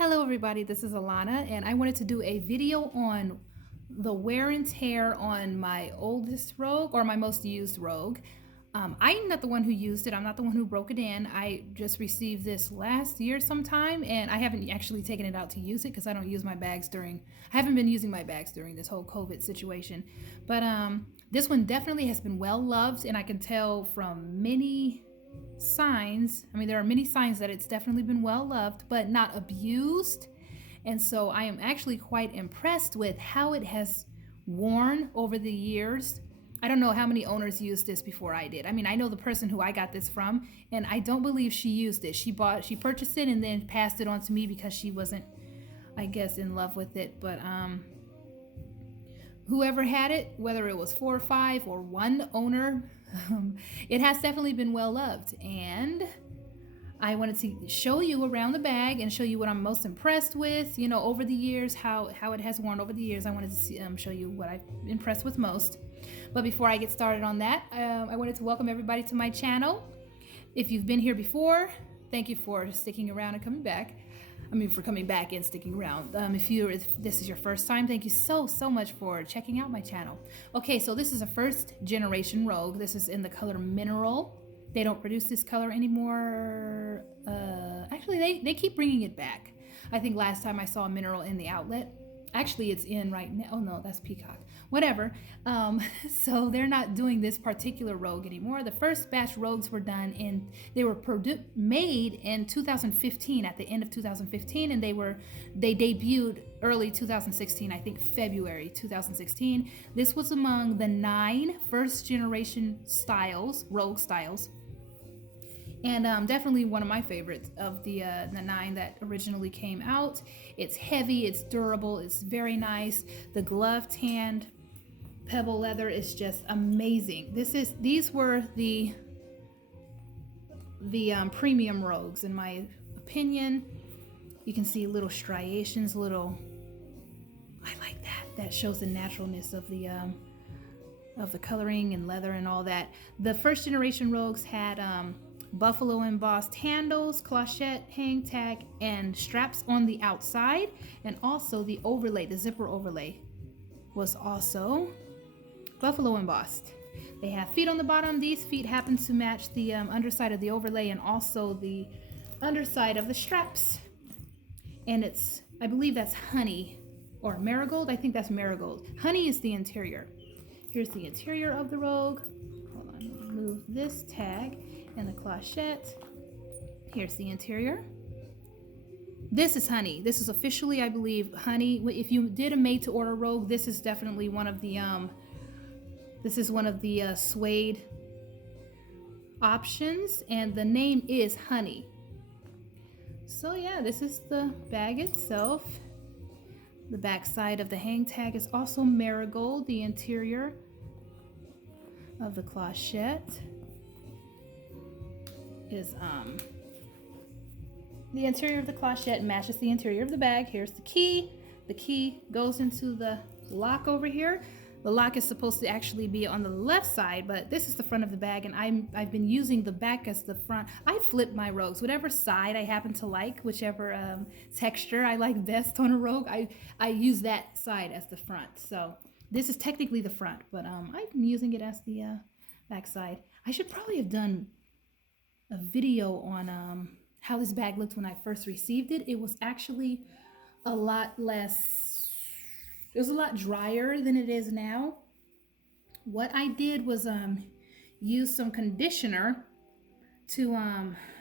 Hello everybody, this is Alana and I wanted to do a video on the wear and tear on my oldest Rogue or my most used Rogue. I'm not the one who used it, I'm not the one who broke it in. I just received this last year sometime and I haven't actually taken it out to use it because I haven't been using my bags during this whole COVID situation. But this one definitely has been well loved and I can tell from many signs. I mean, there are many signs that it's definitely been well loved, but not abused. And so I am actually quite impressed with how it has worn over the years. I don't know how many owners used this before I did. I mean, I know the person who I got this from, and I don't believe she used it. She purchased it and then passed it on to me because she wasn't, I guess, in love with it. But whoever had it, whether it was 4 or 5 or one owner, it has definitely been well loved. And I wanted to show you around the bag and show you what I'm most impressed with, over the years, how it has worn over the years. I wanted to show you what I'm impressed with most. But before I get started on that, I wanted to welcome everybody to my channel. If you've been here before, thank you for sticking around and coming back. For coming back and sticking around. If this is your first time, thank you so much for checking out my channel. Okay, so this is a first generation Rogue. This is in the color Mineral. They don't produce this color anymore. Actually, they keep bringing it back. I think last time I saw Mineral in the outlet. Actually, it's in right now. Oh no, that's Peacock. Whatever. So they're not doing this particular Rogue anymore. The first batch Rogues were done they were made in 2015, at the end of 2015, and they debuted early 2016, I think February 2016. This was among the 9 first generation Rogue styles. And definitely one of my favorites of the 9 that originally came out. It's heavy, it's durable, it's very nice. The glove tanned pebble leather is just amazing. These were the premium Rogues in my opinion. You can see little striations, I like that. That shows the naturalness of the coloring and leather and all that. The first generation Rogues had buffalo embossed handles, clochette, hang tag, and straps on the outside, and also the zipper overlay was also buffalo embossed. They have feet on the bottom. These feet happen to match the underside of the overlay and also the underside of the straps. And I believe that's honey or marigold. I think that's marigold. Honey is the interior. Here's the interior of the Rogue. Hold on, move this tag and the clochette. Here's the interior. This is honey. This is officially, I believe, honey. If you did a made-to-order Rogue, this is definitely one of the suede options, and the name is honey. So yeah, this is the bag itself. The back side of the hang tag is also marigold. The interior of the clochette is the interior of the clochette matches the interior of the bag. Here's the key. The key goes into the lock over here. The lock is supposed to actually be on the left side, but this is the front of the bag, and I've been using the back as the front. I flip my Rogues, whatever side I happen to like, whichever texture I like best on a Rogue, I use that side as the front. So this is technically the front, but I'm using it as the back side. I should probably have done a video on how this bag looked when I first received it. It was actually a lot drier than it is now. What I did was use some conditioner to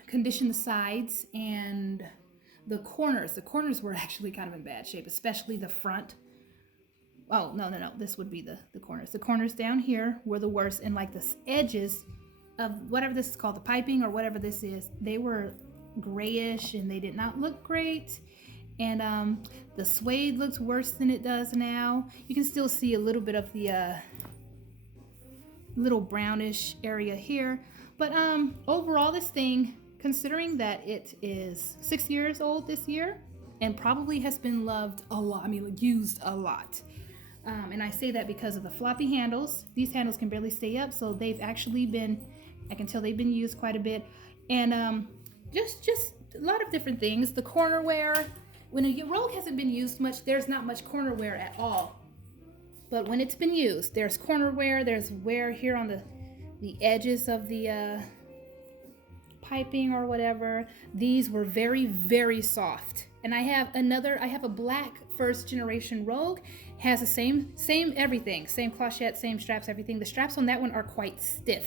condition the sides and the corners. The corners were actually kind of in bad shape, especially the front. Oh, no. This would be the corners. The corners down here were the worst, and like the edges of whatever this is called, the piping or whatever this is, they were grayish and they did not look great. And the suede looks worse than it does now. You can still see a little bit of the little brownish area here. But overall, this thing, considering that it is 6 years old this year and probably has been loved a lot, used a lot. And I say that because of the floppy handles. These handles can barely stay up, so they've actually been, I can tell they've been used quite a bit. And just a lot of different things. The corner wear when a rogue hasn't been used much, there's not much corner wear at all. But when it's been used, there's corner wear, there's wear here on the edges of the piping or whatever. These were very, very soft. And I have a black first generation Rogue, has the same everything, same clochette, same straps, everything. The straps on that one are quite stiff.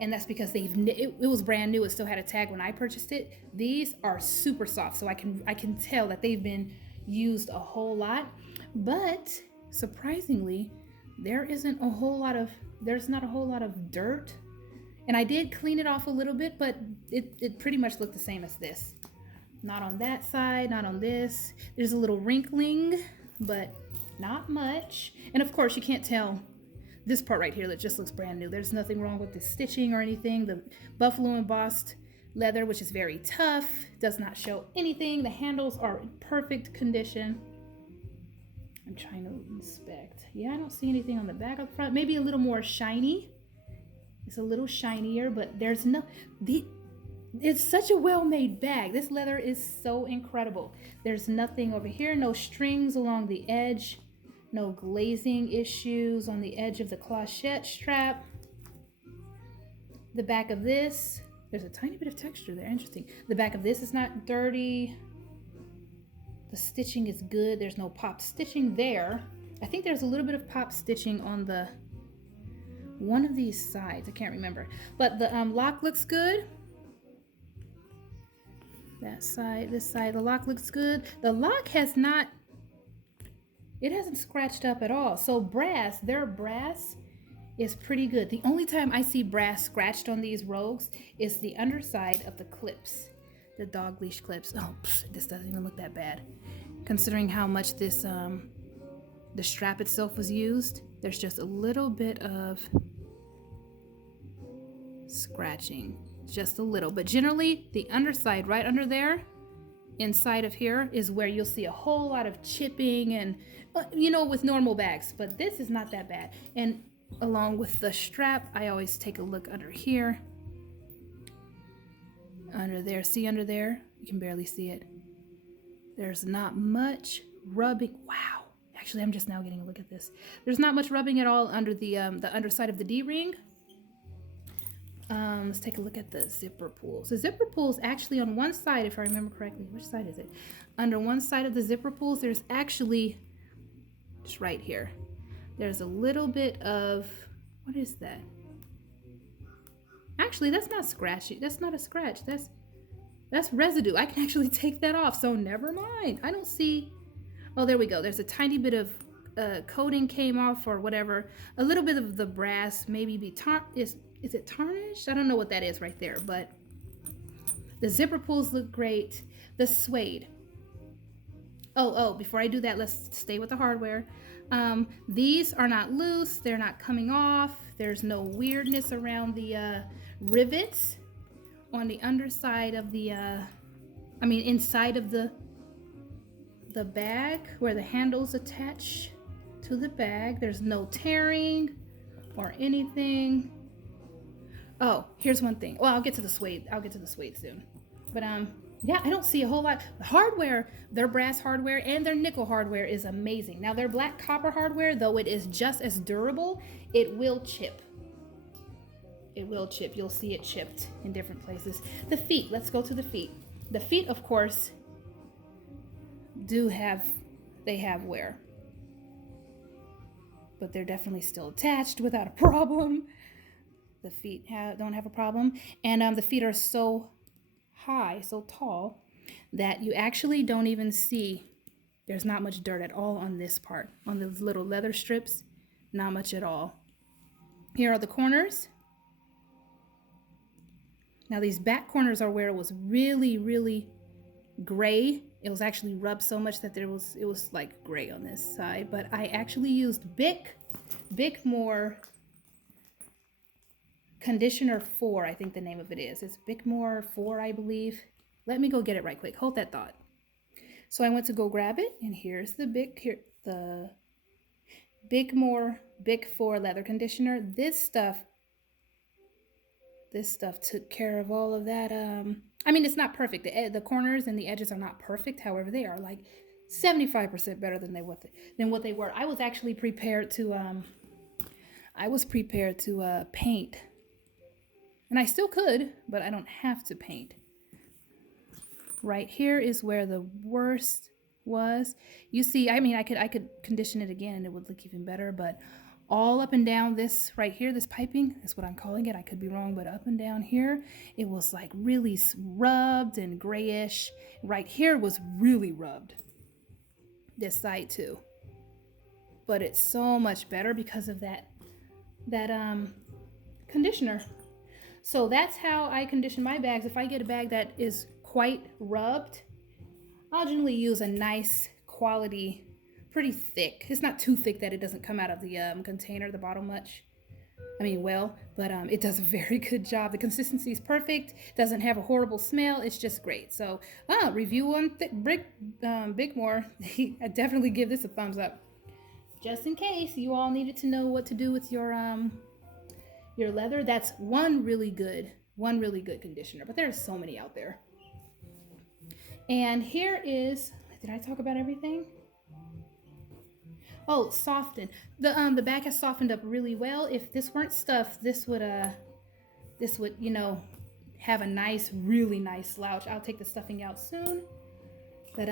And that's because it was brand new. It still had a tag when I purchased it. These are super soft, so I can tell that they've been used a whole lot. But surprisingly, there's not a whole lot of dirt. And I did clean it off a little bit, but it pretty much looked the same as this. Not on that side, not on this. There's a little wrinkling, but not much. And of course, you can't tell this part right here that just looks brand new. There's nothing wrong with the stitching or anything. The buffalo embossed leather, which is very tough, does not show anything. The handles are in perfect condition. I'm trying to inspect. Yeah, I don't see anything on the back up front. Maybe a little more shiny. It's a little shinier, but there's no... It's such a well-made bag. This leather is so incredible. There's nothing over here, no strings along the edge, no glazing issues on the edge of the clochette strap. The back of this, there's a tiny bit of texture there, interesting. The back of this is not dirty. The stitching is good. There's no pop stitching there. I think there's a little bit of pop stitching on the one of these sides. I can't remember, but the lock looks good. That side, this side, the lock looks good. The lock hasn't scratched up at all. So their brass is pretty good. The only time I see brass scratched on these Rogues is the underside of the clips, the dog leash clips. Oh, this doesn't even look that bad. Considering how much this, the strap itself was used, there's just a little bit of scratching. Just a little, but generally the underside right under there inside of here is where you'll see a whole lot of chipping and with normal bags, but this is not that bad. And along with the strap, I always take a look under here, under there. See under there, you can barely see it. There's not much rubbing. Wow, actually I'm just now getting a look at this. There's not much rubbing at all under the underside of the D-ring. Let's take a look at the zipper pulls. The zipper pulls actually on one side, if I remember correctly, which side is it? Under one side of the zipper pulls, there's actually, just right here, there's a little bit of, what is that? Actually, that's not scratchy. That's not a scratch. That's residue. I can actually take that off, so never mind. I don't see, oh, there we go. There's a tiny bit of coating came off or whatever. A little bit of the brass maybe is it tarnished? I don't know what that is right there, but the zipper pulls look great. The suede. Oh, before I do that, let's stay with the hardware. These are not loose. They're not coming off. There's no weirdness around the rivets on the underside of the, inside of the bag where the handles attach to the bag. There's no tearing or anything. Oh, here's one thing. Well, I'll get to the suede soon. But yeah, I don't see a whole lot. The hardware, their brass hardware and their nickel hardware is amazing. Now their black copper hardware, though it is just as durable, it will chip. It will chip. You'll see it chipped in different places. The feet, let's go to the feet. The feet, of course, they have wear. But they're definitely still attached without a problem. The feet don't have a problem. And the feet are so high, so tall, that you actually don't even see, there's not much dirt at all on this part. On those little leather strips, not much at all. Here are the corners. Now these back corners are where it was really, really gray. It was actually rubbed so much that it was like gray on this side. But I actually used Bickmore Conditioner 4, I think the name of it is. It's Bickmore 4, I believe. Let me go get it right quick. Hold that thought. So I went to go grab it, and here's the Bickmore Bic 4 leather conditioner. This stuff took care of all of that I mean, it's not perfect. The corners and the edges are not perfect. However, they are like 75% better than what they were. I was prepared to paint, and I still could, but I don't have to paint. Right here is where the worst was. You see, I mean, I could condition it again and it would look even better, but all up and down this right here, this piping is what I'm calling it. I could be wrong, but up and down here, it was like really rubbed and grayish. Right here was really rubbed. This side too. But it's so much better because of that conditioner. So that's how I condition my bags. If I get a bag that is quite rubbed, I'll generally use a nice quality, pretty thick. It's not too thick that it doesn't come out of the container, the bottle much. But it does a very good job. The consistency is perfect. Doesn't have a horrible smell. It's just great. So, review on Bigmore. I definitely give this a thumbs up. Just in case you all needed to know what to do with your leather, that's one really good conditioner. But there's so many out there. And here is, did I talk about everything? Oh, soften. The bag has softened up really well. If this weren't stuffed, this would have a really nice slouch. I'll take the stuffing out soon. But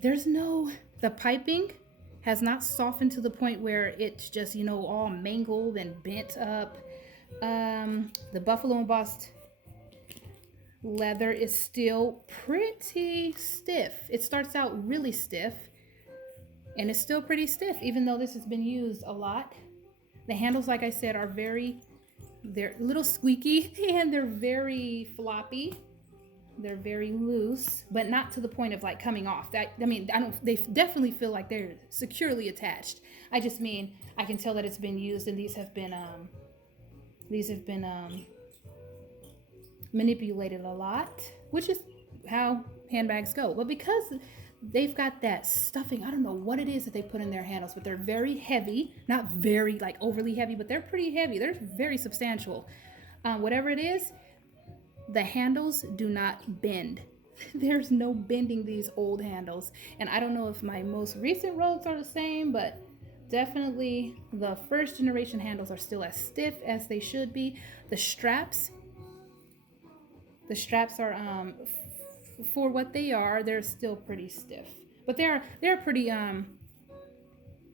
the piping has not softened to the point where it's just, all mangled and bent up. The buffalo embossed leather is still pretty stiff. It starts out really stiff and it's still pretty stiff, even though this has been used a lot. The handles, like I said, they're a little squeaky and they're very floppy. They're very loose, but not to the point of like coming off. They definitely feel like they're securely attached. I just mean, I can tell that it's been used, and these have been manipulated a lot, which is how handbags go. But because they've got that stuffing, I don't know what it is that they put in their handles, but they're very heavy, not very like overly heavy, but they're pretty heavy. They're very substantial. Whatever it is, the handles do not bend. There's no bending these old handles. And I don't know if my most recent Rogues are the same, but definitely the first generation handles are still as stiff as they should be. The straps are for what they are, they're still pretty stiff. But they're pretty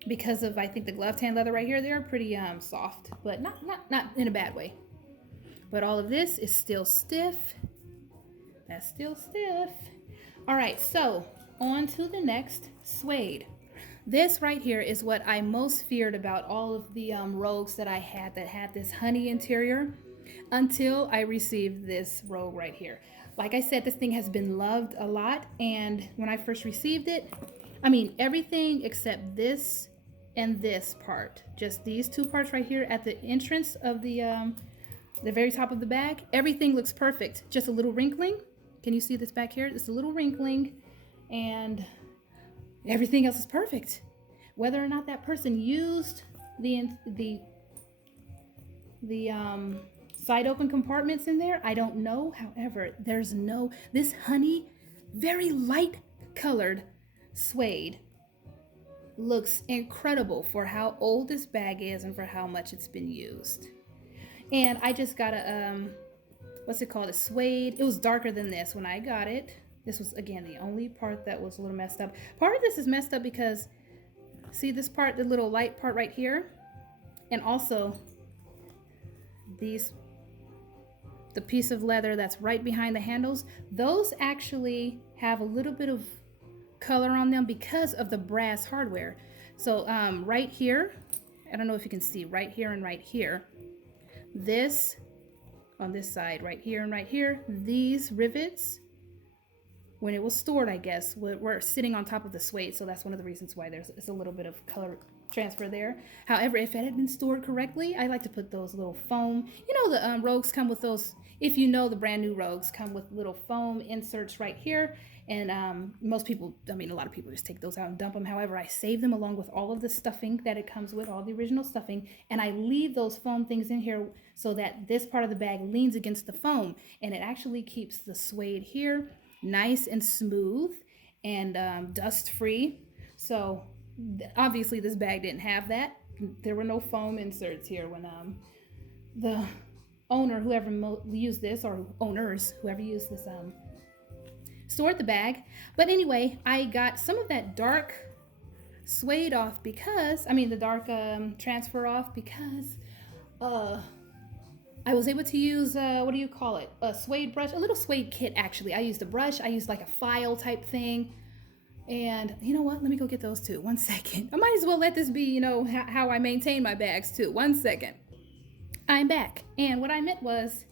because of, I think, the gloved hand leather right here, they're pretty soft, but not in a bad way. But all of this is still stiff. That's still stiff. All right, so on to the next, suede. This right here is what I most feared about all of the Rogues that I had that had this honey interior until I received this Rogue right here. Like I said, this thing has been loved a lot, and when I first received it, I mean, everything except this and this part, just these two parts right here at the entrance of the very top of the bag, everything looks perfect. Just a little wrinkling. Can you see this back here? It's a little wrinkling, and everything else is perfect. Whether or not that person used the side open compartments in there, I don't know. However, this honey, very light colored suede looks incredible for how old this bag is and for how much it's been used. And I just got a, what's it called? A suede. It was darker than this when I got it. This was, again, the only part that was a little messed up. Part of this is messed up because, see this part, the little light part right here? And also, the piece of leather that's right behind the handles, those actually have a little bit of color on them because of the brass hardware. So right here, I don't know if you can see, right here and right here, this, on this side, right here and right here, these rivets, when it was stored, I guess, were sitting on top of the suede. So that's one of the reasons why there's a little bit of color transfer there. However, if it had been stored correctly, I like to put those little foam, the Rogues come with those, if you know, the brand new Rogues come with little foam inserts right here, And most people, I mean, a lot of people just take those out and dump them. However, I save them along with all of the stuffing that it comes with, all the original stuffing, and I leave those foam things in here so that this part of the bag leans against the foam, and it actually keeps the suede here nice and smooth and dust free. So obviously this bag didn't have that. There were no foam inserts here when the owner, whoever used this, or owners, whoever used this, stored the bag. But anyway, I got some of that dark suede off because, I mean, the dark transfer off because I was able to use, what do you call it? A suede brush, a little suede kit actually. I used a brush, I used like a file type thing. And you know what? Let me go get those too. 1 second. I might as well let this be, you know, how I maintain my bags too. 1 second. I'm back. And what I meant was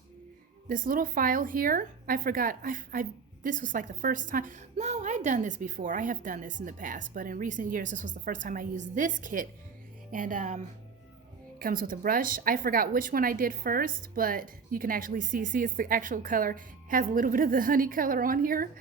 this little file here. I forgot. This was like the first time. No, I'd done this before. I have done this in the past, but in recent years, this was the first time I used this kit. And it comes with a brush. I forgot which one I did first, but you can actually see it's the actual color. Has a little bit of the honey color on here.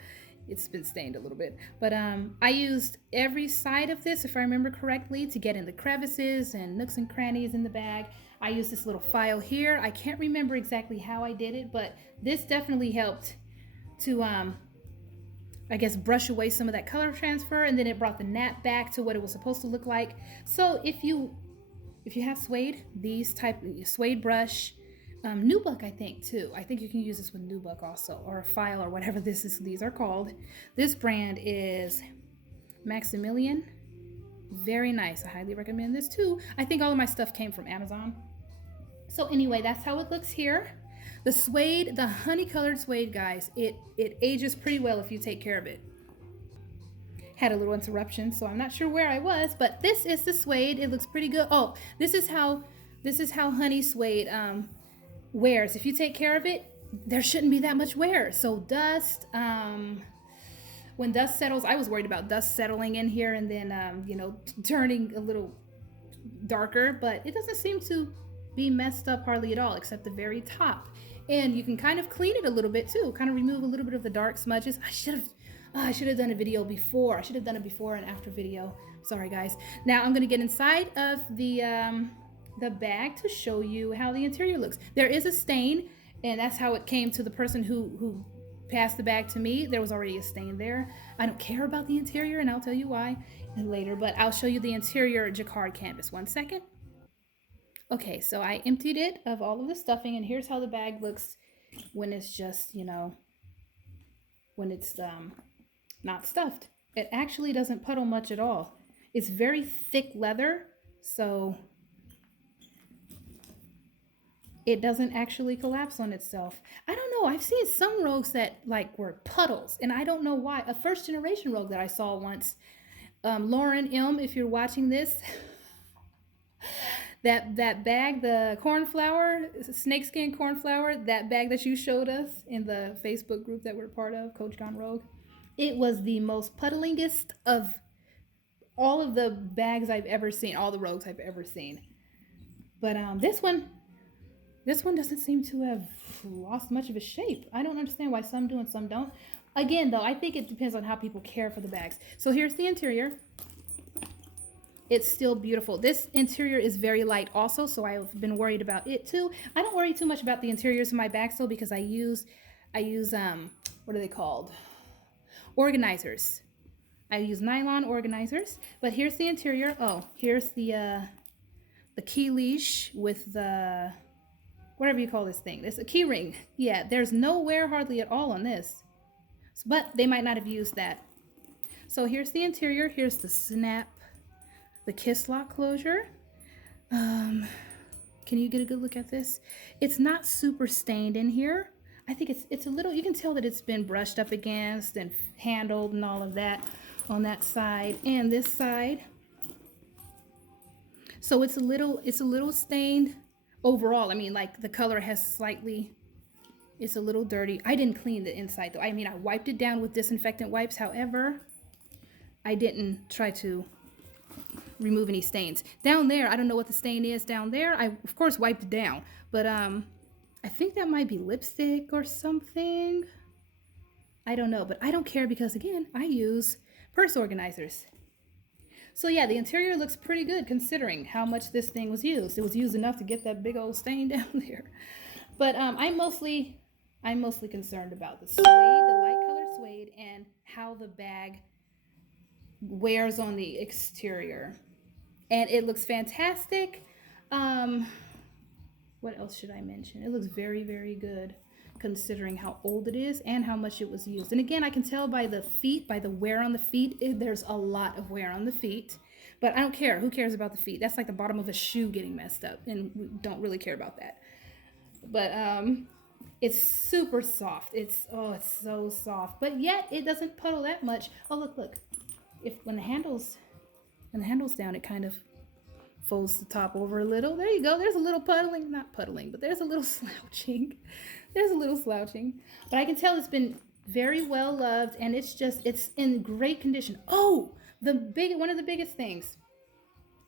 It's been stained a little bit, but I used every side of this, if I remember correctly, to get in the crevices and nooks and crannies in the bag. I used this little file here. I can't remember exactly how I did it, but this definitely helped to, I guess, brush away some of that color transfer, and then it brought the nap back to what it was supposed to look like. So if you have suede, these type suede brush, nubuck, I think too. I think you can use this with nubuck also, or a file, or whatever these are called. This brand is Maximilian. Very nice. I highly recommend this too. I think all of my stuff came from Amazon. So anyway, that's how it looks here. The suede, the honey colored suede, guys, it ages pretty well if you take care of it. Had a little interruption, so I'm not sure where I was, but this is the suede. It looks pretty good. Oh, this is how honey suede wears. If you take care of it, there shouldn't be that much wear. So dust, when dust settles, I was worried about dust settling in here and then you know, turning a little darker, but it doesn't seem to be messed up hardly at all, except the very top. And you can kind of clean it a little bit too, kind of remove a little bit of the dark smudges. I should have done a video before. I should have done a before and after video. Sorry guys. Now I'm gonna get inside of the bag to show you how the interior looks. There is a stain, and that's how it came to the person who passed the bag to me. There was already a stain there. I don't care about the interior, and I'll tell you why later, but I'll show you the interior jacquard canvas. 1 second. Okay, so I emptied it of all of the stuffing, and here's how the bag looks when it's just, you know, when it's not stuffed. It actually doesn't puddle much at all. It's very thick leather, so it doesn't actually collapse on itself. I don't know. I've seen some rogues that like were puddles, and I don't know why. A first generation rogue that I saw once, Lauren M, if you're watching this, that bag, the cornflower, snakeskin cornflower, that bag that you showed us in the Facebook group that we're part of, Coach Gone Rogue, it was the most puddlingest of all of the bags I've ever seen, all the rogues I've ever seen. But this one doesn't seem to have lost much of its shape. I don't understand why some do and some don't. Again, though, I think it depends on how people care for the bags. So here's the interior. It's still beautiful. This interior is very light also, so I've been worried about it too. I don't worry too much about the interiors of my bags though, because I use what are they called? Organizers. I use nylon organizers. But here's the interior. Oh, here's the key leash with the whatever you call this thing. It's a key ring. Yeah, there's no wear hardly at all on this. But they might not have used that. So here's the interior. Here's the snap, the kiss lock closure. Can you get a good look at this? It's not super stained in here. I think it's a little, you can tell that it's been brushed up against and handled and all of that on that side and this side. So it's a little stained overall. I mean, like the color has slightly, it's a little dirty. I didn't clean the inside though. I mean, I wiped it down with disinfectant wipes. However, I didn't try to remove any stains. Down there, I don't know what the stain is down there. I, of course, wiped it down, but I think that might be lipstick or something. I don't know, but I don't care because again, I use purse organizers. So yeah, the interior looks pretty good considering how much this thing was used. It was used enough to get that big old stain down there. But I'm mostly concerned about the suede, the light colored suede, and how the bag wears on the exterior. And it looks fantastic. Um, what else should I mention? It looks very, very good considering how old it is and how much it was used. And again, I can tell by the feet, by the wear on the feet, there's a lot of wear on the feet. But I don't care. Who cares about the feet? That's like the bottom of a shoe getting messed up, and we don't really care about that. But it's super soft. It's so soft. But yet it doesn't puddle that much. Oh look. If when the handle's down, it kind of folds the top over a little. There you go. There's a little puddling, not puddling, but there's a little slouching. There's a little slouching. But I can tell it's been very well loved, and it's in great condition. Oh, one of the biggest things,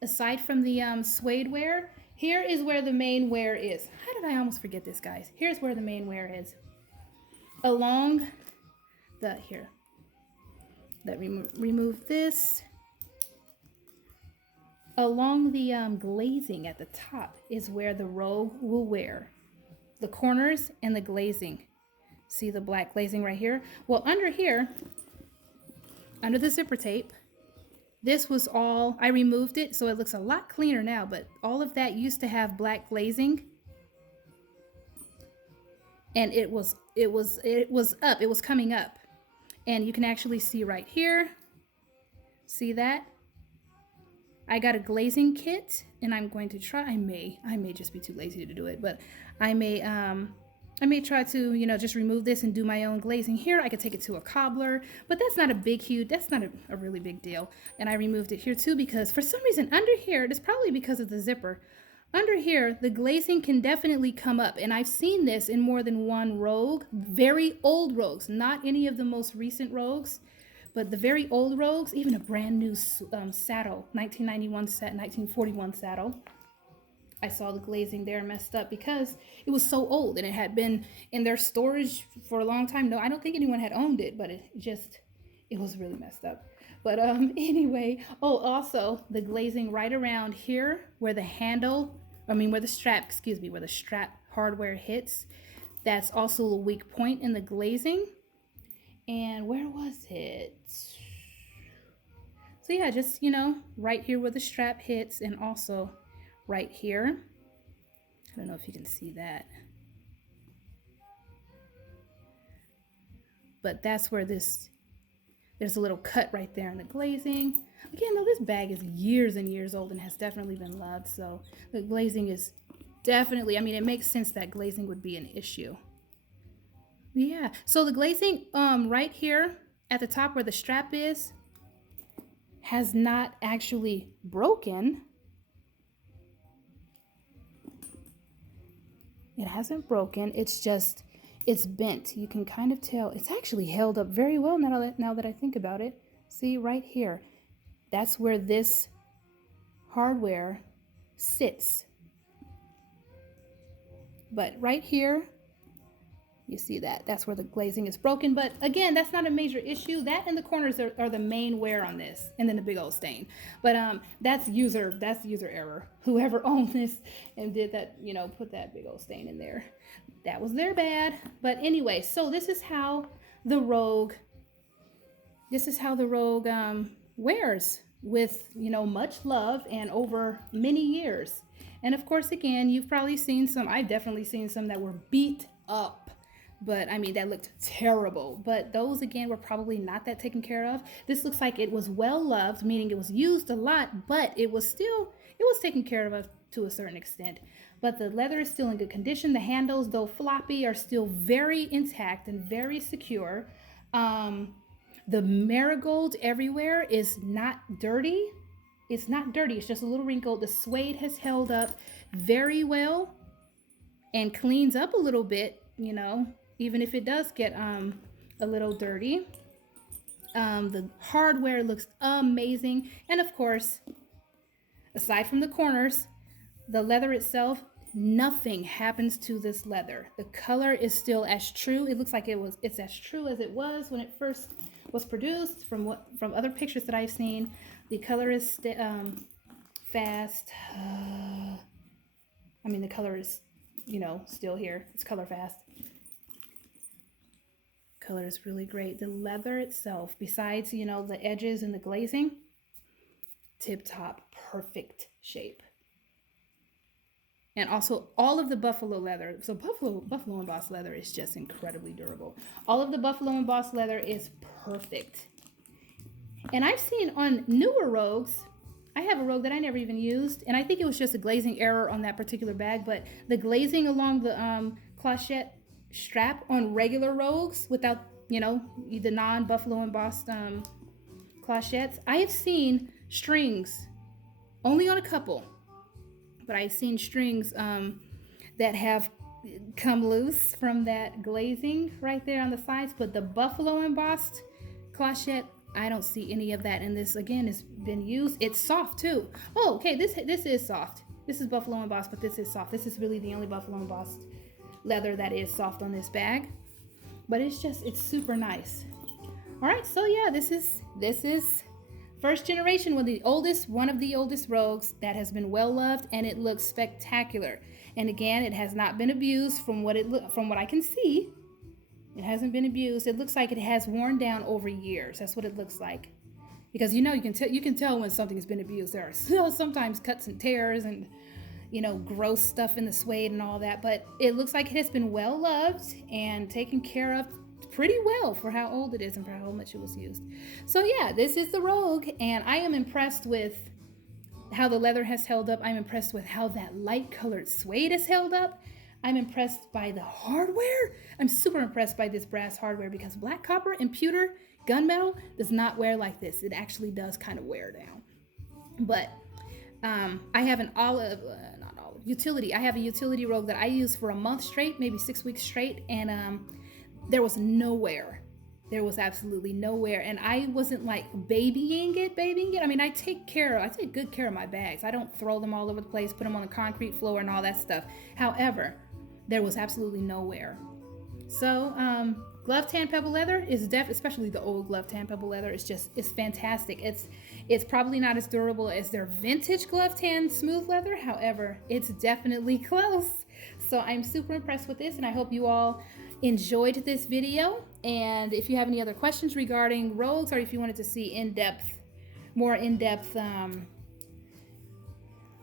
aside from the suede wear, here is where the main wear is. How did I almost forget this, guys? Here's where the main wear is. Along the here. Let me remove this. Along the glazing at the top is where the rogue will wear. The corners and the glazing. See the black glazing right here? Well, under here, under the zipper tape, this was all, I removed it, so it looks a lot cleaner now, but all of that used to have black glazing. And it was coming up. And you can actually see right here. See that? I got a glazing kit, and I'm going to try. I may just be too lazy to do it, but I may try to, just remove this and do my own glazing here. I could take it to a cobbler, but that's not a really big deal. And I removed it here too because for some reason under here, it's probably because of the zipper. Under here, the glazing can definitely come up, and I've seen this in more than one rogue, very old rogues, not any of the most recent rogues. But the very old rogues, even a brand new saddle, 1941 saddle, I saw the glazing there messed up because it was so old and it had been in their storage for a long time. No, I don't think anyone had owned it, but it was really messed up. But anyway, also the glazing right around here where the strap hardware hits, that's also a weak point in the glazing. And where was it? So yeah, just, right here where the strap hits, and also right here. I don't know if you can see that. But that's where there's a little cut right there in the glazing. Again, though, this bag is years and years old and has definitely been loved. So the glazing is definitely, it makes sense that glazing would be an issue. Yeah, so the glazing right here at the top where the strap is has not actually broken. It hasn't broken, it's bent. You can kind of tell it's actually held up very well now that I think about it. See right here, that's where this hardware sits. But right here, you see that's where the glazing is broken. But again, that's not a major issue. That and the corners are the main wear on this, and then the big old stain. But that's user error. Whoever owned this and did that, put that big old stain in there, that was their bad. But anyway, so this is how the rogue wears with much love and over many years. And of course, again, you've probably seen some. I've definitely seen some that were beat up. But that looked terrible. But those, again, were probably not that taken care of. This looks like it was well loved, meaning it was used a lot, but it was taken care of to a certain extent. But the leather is still in good condition. The handles, though floppy, are still very intact and very secure. The marigold everywhere is not dirty. It's not dirty. It's just a little wrinkled. The suede has held up very well and cleans up a little bit, even if it does get a little dirty. The hardware looks amazing. And of course, aside from the corners, the leather itself nothing happens to this leather. The color is still as true. It looks like it's as true as it was when it first was produced. From other pictures that I've seen, the color is fast. I mean, the color is, still here. It's color fast. Color is really great. The leather itself, besides, the edges and the glazing, tip top, perfect shape. And also all of the buffalo leather. So buffalo embossed leather is just incredibly durable. All of the buffalo embossed leather is perfect. And I've seen on newer rogues, I have a rogue that I never even used, and I think it was just a glazing error on that particular bag, but the glazing along the clochette strap on regular rogues without, the non-buffalo embossed clochettes, I have seen strings, only on a couple, but I've seen strings that have come loose from that glazing right there on the sides, but the buffalo embossed clochette, I don't see any of that. And this, again, has been used. It's soft too. Oh, okay, this is soft. This is buffalo embossed, but this is soft. This is really the only buffalo embossed leather that is soft on this bag. But it's super nice. All right, so yeah, this is first generation, one of the oldest rogues that has been well loved, and it looks spectacular. And again, it has not been abused from what I can see. It hasn't been abused. It looks like it has worn down over years. That's what it looks like. Because you can tell when something has been abused. There are still sometimes cuts and tears and gross stuff in the suede and all that, but it looks like it has been well loved and taken care of pretty well for how old it is and for how much it was used. So yeah, this is the Rogue, and I am impressed with how the leather has held up. I'm impressed with how that light colored suede has held up. I'm impressed by the hardware. I'm super impressed by this brass hardware, because black copper and pewter gunmetal does not wear like this. It actually does kind of wear down. But I have utility. I have a utility rogue that I used for a month straight, maybe 6 weeks straight, and there was no wear. There was absolutely no wear, and I wasn't like babying it. I mean, I take good care of my bags. I don't throw them all over the place, put them on the concrete floor and all that stuff. However, there was absolutely no wear. So, glove tan pebble leather is especially the old glove tan pebble leather, it's fantastic. It's probably not as durable as their vintage glove tan smooth leather. However, it's definitely close. So I'm super impressed with this, and I hope you all enjoyed this video. And if you have any other questions regarding rogues, or if you wanted to see more in-depth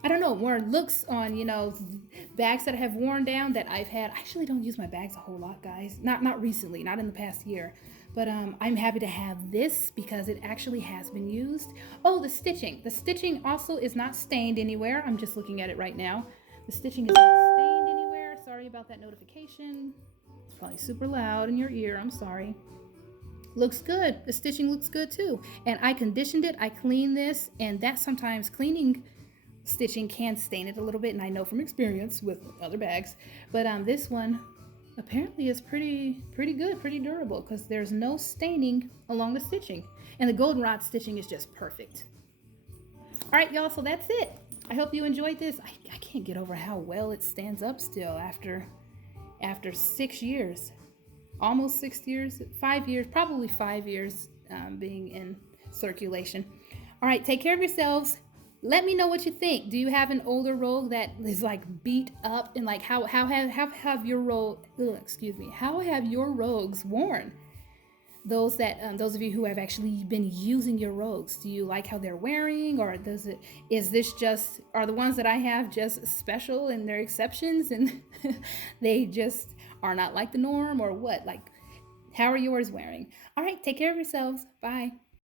more looks on, bags that have worn down that I've had. I actually don't use my bags a whole lot, guys. Not recently, not in the past year. But I'm happy to have this because it actually has been used. Oh, the stitching. The stitching also is not stained anywhere. I'm just looking at it right now. The stitching is not stained anywhere. Sorry about that notification. It's probably super loud in your ear. I'm sorry. Looks good. The stitching looks good too. And I conditioned it. I cleaned this, and that sometimes cleaning stitching can stain it a little bit, and I know from experience with other bags. But this one apparently is pretty good, pretty durable, because there's no staining along the stitching, and the goldenrod stitching is just perfect. All right, y'all, so that's it. I hope you enjoyed this. I can't get over how well it stands up still after 6 years, almost 6 years, 5 years, probably 5 years being in circulation. All right, take care of yourselves. Let me know what you think. Do you have an older rogue that is like beat up, and like how have your how have your rogues worn? Those of you who have actually been using your rogues, do you like how they're wearing, or are the ones that I have just special and they're exceptions and they just are not like the norm, or what? Like, how are yours wearing? All right, take care of yourselves. Bye.